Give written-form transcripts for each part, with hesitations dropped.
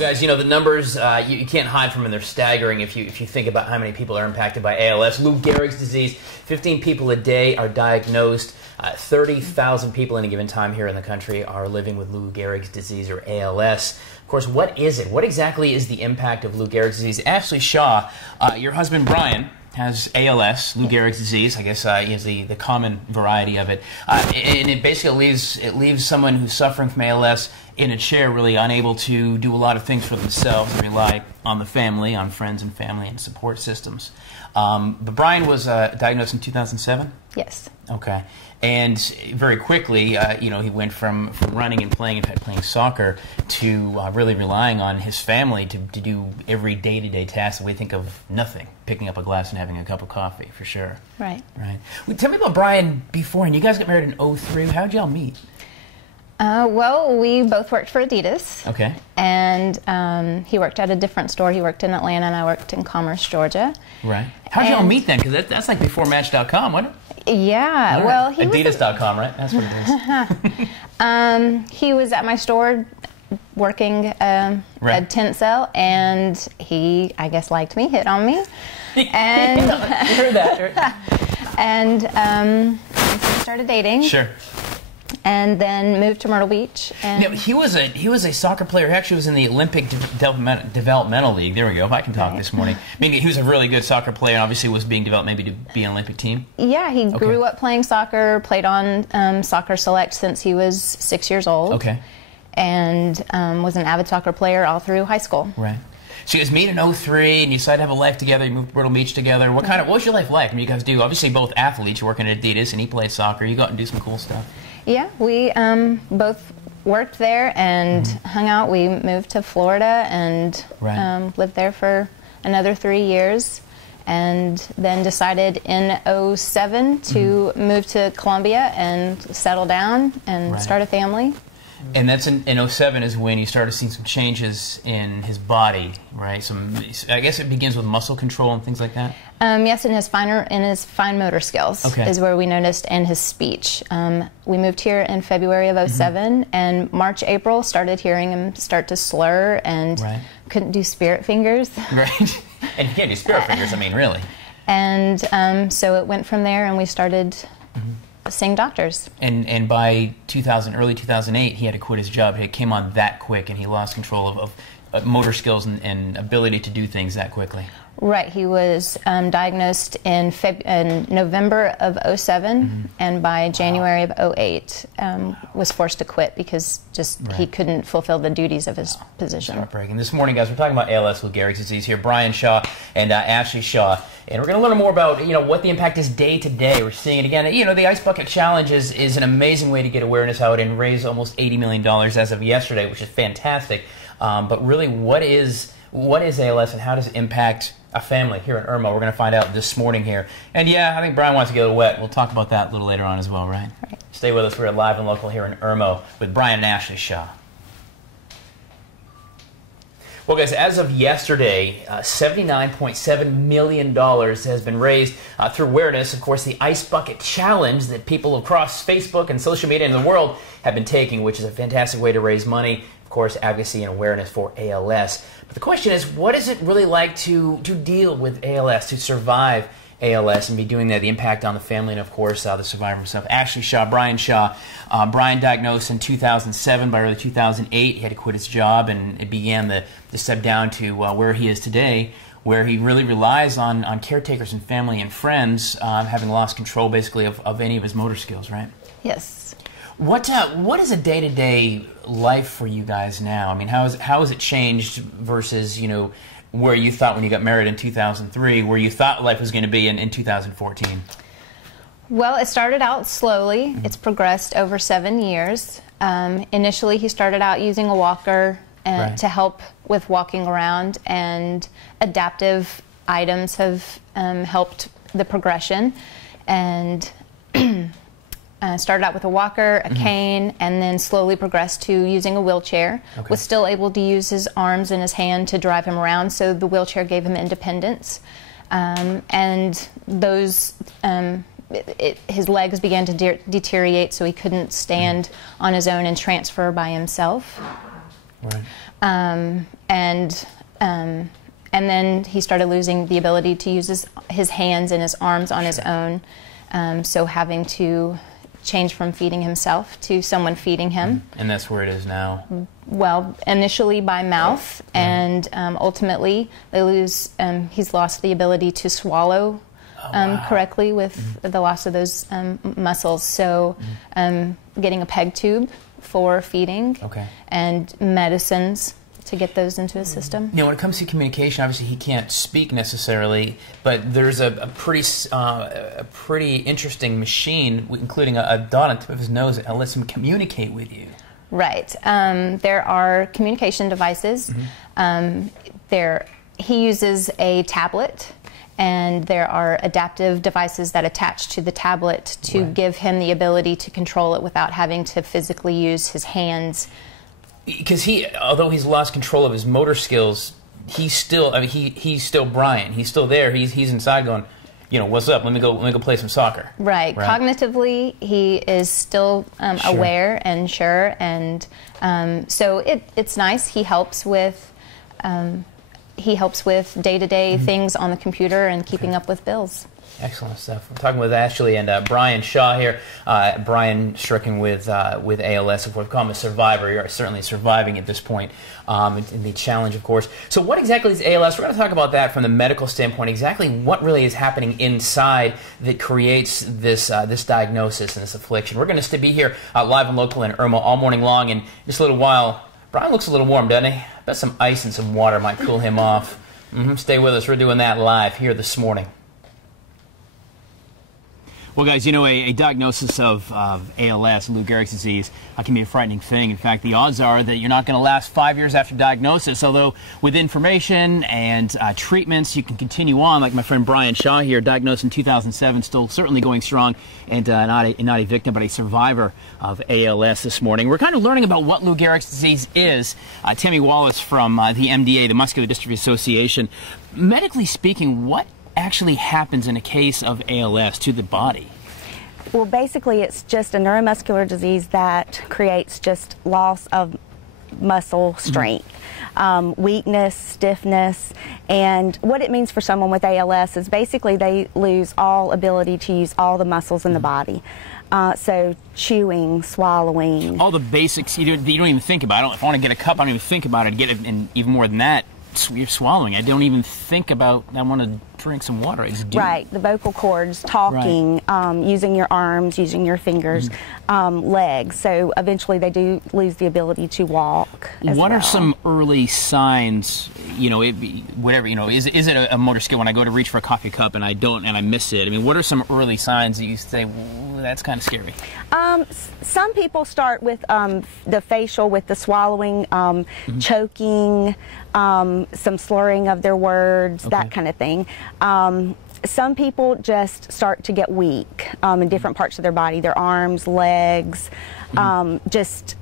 guys, you know, the numbers, you can't hide from them. They're staggering if you think about how many people are impacted by ALS. Lou Gehrig's disease, 15 people a day are diagnosed. 30,000 people in a given time here in the country are living with Lou Gehrig's disease, or ALS. Of course, what is it? What exactly is the impact of Lou Gehrig's disease? Ashley Shah, your husband Brian has ALS, Lou Gehrig's disease. I guess is the common variety of it, and it basically leaves someone who's suffering from ALS in a chair, really unable to do a lot of things for themselves and rely on the family, on friends and family and support systems. But Brian was diagnosed in 2007? Yes. Okay. And very quickly, you know, he went from running and playing, in fact, playing soccer, to really relying on his family to do every day-to-day task that we think of nothing, picking up a glass and having a cup of coffee, for sure. Right. Right. Well, tell me about Brian beforehand. You guys got married in '03. How did y'all meet? Well, we both worked for Adidas. Okay. And he worked at a different store. He worked in Atlanta, and I worked in Commerce, Georgia. Right. How did y'all meet then? Because that's like before Match.com, wasn't it? Yeah. Right. Well, he Adidas.com, right? That's what it is. he was at my store working a tent sale, and he, I guess, liked me, hit on me. And you heard that. And so we started dating. Sure. And then moved to Myrtle Beach. And no, he was a soccer player. He actually was in the Olympic Developmental League. There we go. If I can talk this morning. I mean, he was a really good soccer player, and obviously was being developed maybe to be an Olympic team. Yeah, he grew up playing soccer, played on Soccer Select since he was 6 years old. Okay. And was an avid soccer player all through high school. Right. So you guys meet in '03, and you decided to have a life together. You moved to Myrtle Beach together. What was your life like? I mean, you guys do obviously both athletes. You're working at Adidas, and he played soccer. You go out and do some cool stuff. Yeah, we both worked there and hung out. We moved to Florida and lived there for another 3 years, and then decided in '07 to move to Columbia and settle down and start a family. And that's in '07 is when you started seeing some changes in his body, right? I guess it begins with muscle control and things like that. Yes, in his fine motor skills is where we noticed, and his speech. We moved here in February of '07, and March, April started hearing him start to slur and couldn't do spirit fingers. Right, and you can't do spirit fingers. I mean, really. And so it went from there, and we started seeing doctors. And by early 2008, he had to quit his job. He came on that quick, and he lost control of motor skills and ability to do things that quickly. Right. He was diagnosed in November of '07, and by January of '08 was forced to quit because he couldn't fulfill the duties of his position. Heartbreaking. This morning, guys, we're talking about ALS, Lou Gehrig's disease here. Brian Shah and Ashley Shah. And we're going to learn more about, you know, what the impact is day to day. We're seeing it again. You know, the Ice Bucket Challenge is an amazing way to get awareness out and raise almost $80 million as of yesterday, which is fantastic. But really, what is ALS and how does it impact a family here in Irma? We're going to find out this morning here. And yeah, I think Brian wants to get a little wet. We'll talk about that a little later on as well, right? Stay with us. We're live and local here in Irma with Brian and Ashley Shah. Well, guys, as of yesterday, $79.7 million has been raised through awareness. Of course, the Ice Bucket Challenge that people across Facebook and social media in the world have been taking, which is a fantastic way to raise money. Of course, advocacy and awareness for ALS. But the question is, what is it really like to deal with ALS, to survive ALS and be doing that, the impact on the family, and of course the survivor himself, Ashley Shah, Brian Shah. Brian diagnosed in 2007. By early 2008, he had to quit his job, and it began the step down to where he is today, where he really relies on caretakers and family and friends, having lost control basically of any of his motor skills, right? Yes. What is a day-to-day life for you guys now? I mean, how has it changed versus, you know, where you thought when you got married in 2003, where you thought life was going to be in 2014? Well, it started out slowly. It's progressed over 7 years. Initially, he started out using a walker to help with walking around, and adaptive items have helped the progression. And started out with a walker, a cane, and then slowly progressed to using a wheelchair. Was still able to use his arms and his hand to drive him around, so the wheelchair gave him independence. And those, his legs began to deteriorate, so he couldn't stand on his own and transfer by himself. Right. And then he started losing the ability to use his hands and his arms on his own. So having to change from feeding himself to someone feeding him. And that's where it is now. Well, initially by mouth, and ultimately he's lost the ability to swallow correctly with the loss of those muscles. So getting a peg tube for feeding and medicines to get those into his system. Now, when it comes to communication, obviously he can't speak necessarily, but there's a pretty interesting machine, including a dot on the tip of his nose, that lets him communicate with you. Right. There are communication devices. He uses a tablet, and there are adaptive devices that attach to the tablet to give him the ability to control it without having to physically use his hands. Because although he's lost control of his motor skills, he's still, I mean, he's still Brian. He's still there. He's inside going, you know, what's up? Let me go play some soccer. Right. Cognitively, he is still aware and sure, and so it's nice. He helps with day-to-day things on the computer and keeping up with bills. Excellent stuff. We're talking with Ashley and Brian Shah here. Brian stricken with ALS, of course. We call him a survivor. You're certainly surviving at this point in the challenge, of course. So what exactly is ALS? We're going to talk about that from the medical standpoint, exactly what really is happening inside that creates this diagnosis and this affliction. We're going to be here live and local in Irma all morning long, and just a little while. Brian looks a little warm, doesn't he? I bet some ice and some water might cool him off. Stay with us. We're doing that live here this morning. Well, guys, you know, a diagnosis of ALS, Lou Gehrig's disease, can be a frightening thing. In fact, the odds are that you're not going to last 5 years after diagnosis, although with information and treatments, you can continue on, like my friend Brian Shah here, diagnosed in 2007, still certainly going strong, and not a victim, but a survivor of ALS this morning. We're kind of learning about what Lou Gehrig's disease is. Tammy Wallace from the MDA, the Muscular Dystrophy Association. Medically speaking, what actually happens in a case of ALS to the body? Well, basically it's just a neuromuscular disease that creates just loss of muscle strength, weakness, stiffness, and what it means for someone with ALS is basically they lose all ability to use all the muscles in the body. So chewing, swallowing. All the basics you don't even think about. If I want to get a cup, I don't even think about it. Get it, and even more than that, you're swallowing. I don't even think about, I want to drink some water. I just do. Right, the vocal cords, talking, using your arms, using your fingers, legs. So eventually they do lose the ability to walk as What well. are some early signs, you know, whatever, you know, is it a motor skill when I go to reach for a coffee cup and I don't, and I miss it? I mean, what are some early signs that you say, well, that's kind of scary? Some people start with the facial, with the swallowing, choking, some slurring of their words, that kind of thing. Some people just start to get weak in different parts of their body, their arms, legs, just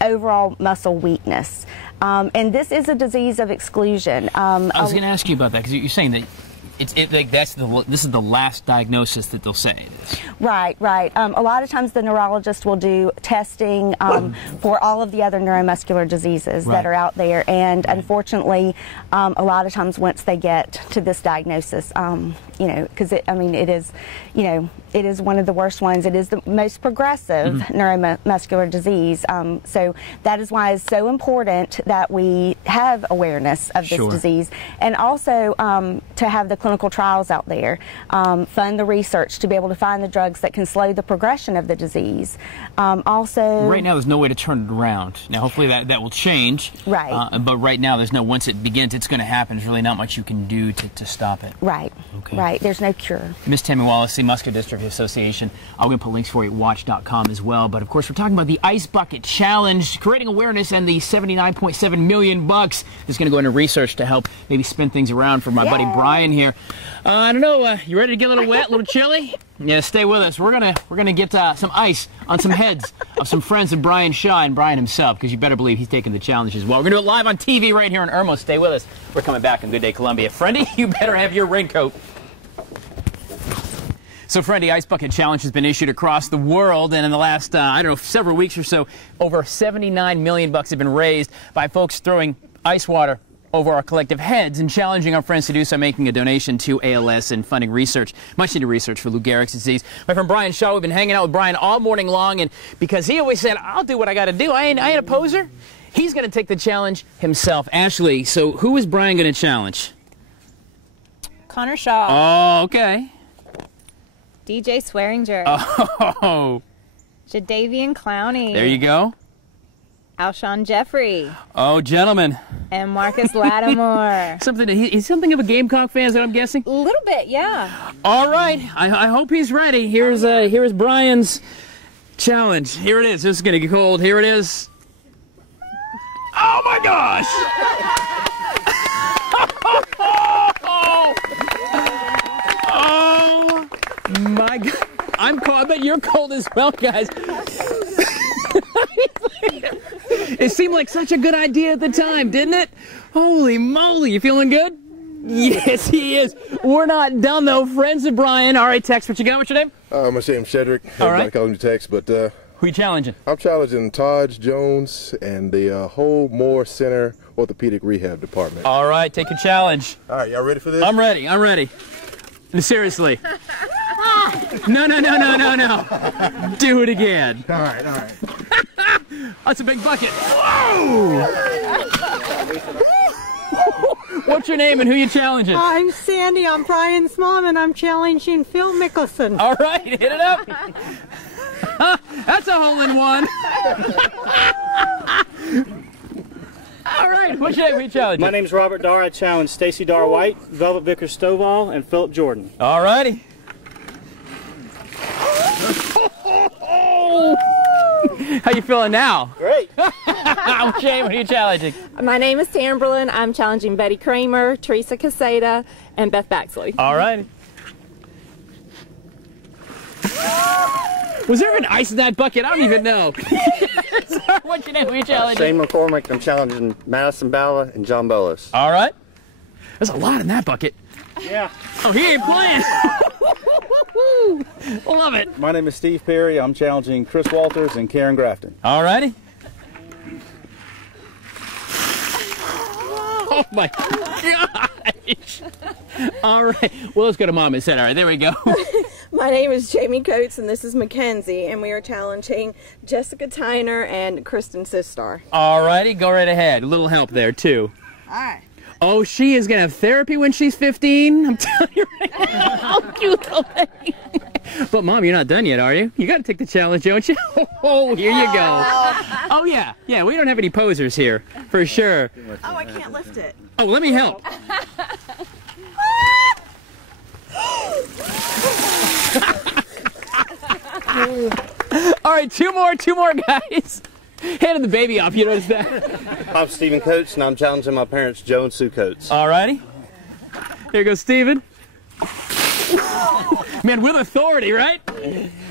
overall muscle weakness. And this is a disease of exclusion. I was going to ask you about that, because you're saying that this is the last diagnosis that they'll say it is. Right, right. A lot of times the neurologist will do testing for all of the other neuromuscular diseases that are out there, and unfortunately, a lot of times once they get to this diagnosis, you know, because it is, you know, it is one of the worst ones. It is the most progressive neuromuscular disease. So that is why it's so important that we have awareness of this disease, and also to have the clinical trials out there, fund the research to be able to find the drugs that can slow the progression of the disease. Also, right now there's no way to turn it around. Now hopefully that will change. Right. But right now there's no, once it begins, it's going to happen. There's really not much you can do to stop it. Right. Okay. Right. There's no cure. Miss Tammy Wallace, the Muscular Dystrophy Association. I'm going to put links for you at WACH.com as well. But of course we're talking about the Ice Bucket Challenge, creating awareness, and the $79.7 million is going to go into research to help maybe spin things around for my buddy Brian here. I don't know. You ready to get a little wet, a little chilly? Yeah, stay with us. We're gonna get some ice on some heads of some friends of Brian Shah and Brian himself, because you better believe he's taking the challenge as well. We're gonna do it live on TV right here in Irma. Stay with us. We're coming back on Good Day Columbia. Friendy, you better have your raincoat. So, Friend, the Ice Bucket Challenge has been issued across the world, and in the last, I don't know, several weeks or so, over 79 million bucks have been raised by folks throwing ice water over our collective heads and challenging our friends to do so, making a donation to ALS and funding research, much needed research for Lou Gehrig's disease. My friend Brian Shaw, we've been hanging out with Brian all morning long, and because he always said, I'll do what I got to do, I ain't a poser, he's going to take the challenge himself. Ashley, so who is Brian going to challenge? Connor Shaw. Oh, okay. DJ Swearinger. Oh. Jadavian Clowney. There you go. Alshon Jeffrey. Oh, gentlemen. And Marcus Lattimore. He's something of a Gamecock fan, is that what I'm guessing? A little bit, yeah. All right. I hope he's ready. Here's Brian's challenge. Here it is. This is going to get cold. Here it is. Oh, my gosh. Oh, my God. I'm cold. I bet you're cold as well, guys. It seemed like such a good idea at the time, didn't it? Holy moly, you feeling good? Yes, he is. We're not done, though. Friends of Brian. All right, Tex, what you got? What's your name? My name's Shedrick. Everybody calls me Tex, but who you challenging? I'm challenging Todd Jones and the whole Moore Center Orthopedic Rehab Department. All right, take your challenge. All right, y'all ready for this? I'm ready. I'm ready. Seriously. No. Do it again. All right. That's a big bucket. Whoa! What's your name and who you challenging? I'm Sandy. I'm Brian's mom, and I'm challenging Phil Mickelson. All right, hit it up. That's a hole-in-one. All right, what's your name? Who you challenging? My name's Robert Darr. I challenge Stacy Darr White, Velvet Vickers Stovall, and Philip Jordan. All righty. How you feeling now? Great. Shane, what are you challenging? My name is Tamberlin. I'm challenging Betty Kramer, Teresa Caseta, and Beth Baxley. All right. Was there even ice in that bucket? I don't even know. Sorry, what's your name? Who are you challenging? Shane McCormick. I'm challenging Madison Bala and John Bolas. All right. There's a lot in that bucket. Yeah. Oh, he ain't playing. Love it. My name is Steve Perry. I'm challenging Chris Walters and Karen Grafton. All righty. Oh, my gosh. All right. Well, let's go to Mom instead. All right, there we go. My name is Jamie Coates, and this is Mackenzie, and we are challenging Jessica Tyner and Kristen Sistar. All righty, go right ahead. A little help there, too. All right. Oh, she is going to have therapy when she's 15? I'm telling you right now. How cute the lady. But, Mom, you're not done yet, are you? You got to take the challenge, don't you? Oh, here you go. Oh, yeah. Yeah, we don't have any posers here, for sure. Oh, I can't lift it. Oh, let me help. All right, two more guys. Handing the baby off, you notice that? I'm Stephen Coates, and I'm challenging my parents, Joe and Sue Coates. All righty. Here goes Stephen. Man, with authority, right?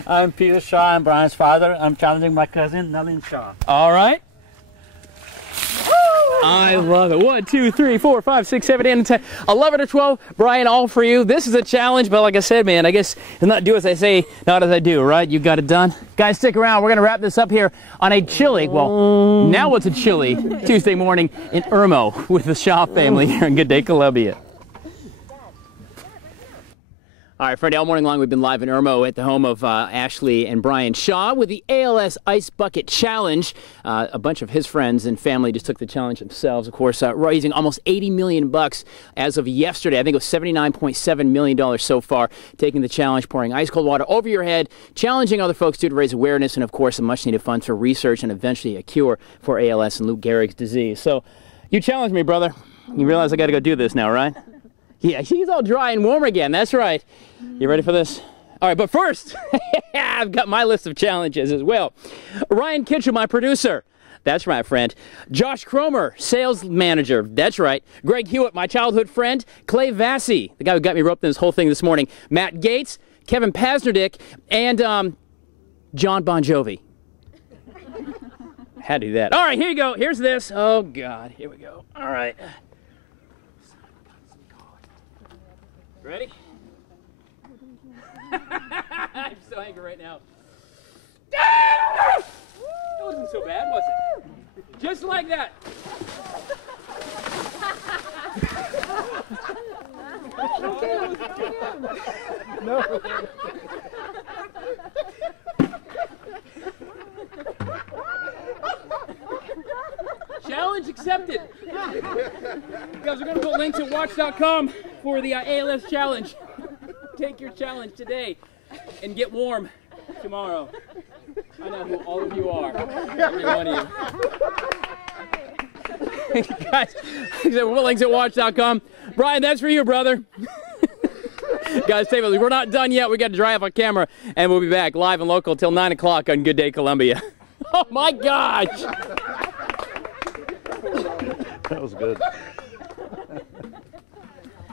I'm Peter Shaw. I'm Brian's father. I'm challenging my cousin, Nalin Shaw. All right. I love it. 1, 2, 3, 4, 5, 6, 7, 8, and 10. 11 or 12. Brian, all for you. This is a challenge, but like I said, man, I guess not do as I say, not as I do, right? You got it done. Guys, stick around. We're going to wrap this up here on a chilly, well, now it's a chilly Tuesday morning in Irmo with the Shaw family here in Good Day, Columbia. All right, Friday, all morning long, we've been live in Irmo at the home of Ashley and Brian Shaw with the ALS Ice Bucket Challenge. A bunch of his friends and family just took the challenge themselves, of course, raising almost $80 million as of yesterday. I think it was $79.7 million so far, taking the challenge, pouring ice cold water over your head, challenging other folks to raise awareness, and, of course, some much-needed funds for research and eventually a cure for ALS and Lou Gehrig's disease. So you challenged me, brother. You realize I got to go do this now, right? Yeah, he's all dry and warm again. That's right. You ready for this? All right, but first, I've got my list of challenges as well. Ryan Kitchell, my producer. That's right, friend. Josh Cromer, sales manager. That's right. Greg Hewitt, my childhood friend. Clay Vassy, the guy who got me roped in this whole thing this morning. Matt Gates, Kevin Pasnerdick, and John Bon Jovi. Had to do that. All right, here you go. Here's this. Oh, God. Here we go. All right. Ready? still hanging right now. That wasn't so bad, was it? Just like that. No. Challenge accepted. Guys, we're going to put links at WACH.com for the ALS challenge. Take your challenge today and get warm tomorrow. I know who all of you are. Every one of you. Guys, we'll put links at WACH.com. Brian, that's for you, brother. Guys, stay with us. We're not done yet. We got to dry off our camera, and we'll be back live and local till 9 o'clock on Good Day Columbia. Oh, my gosh. That was good.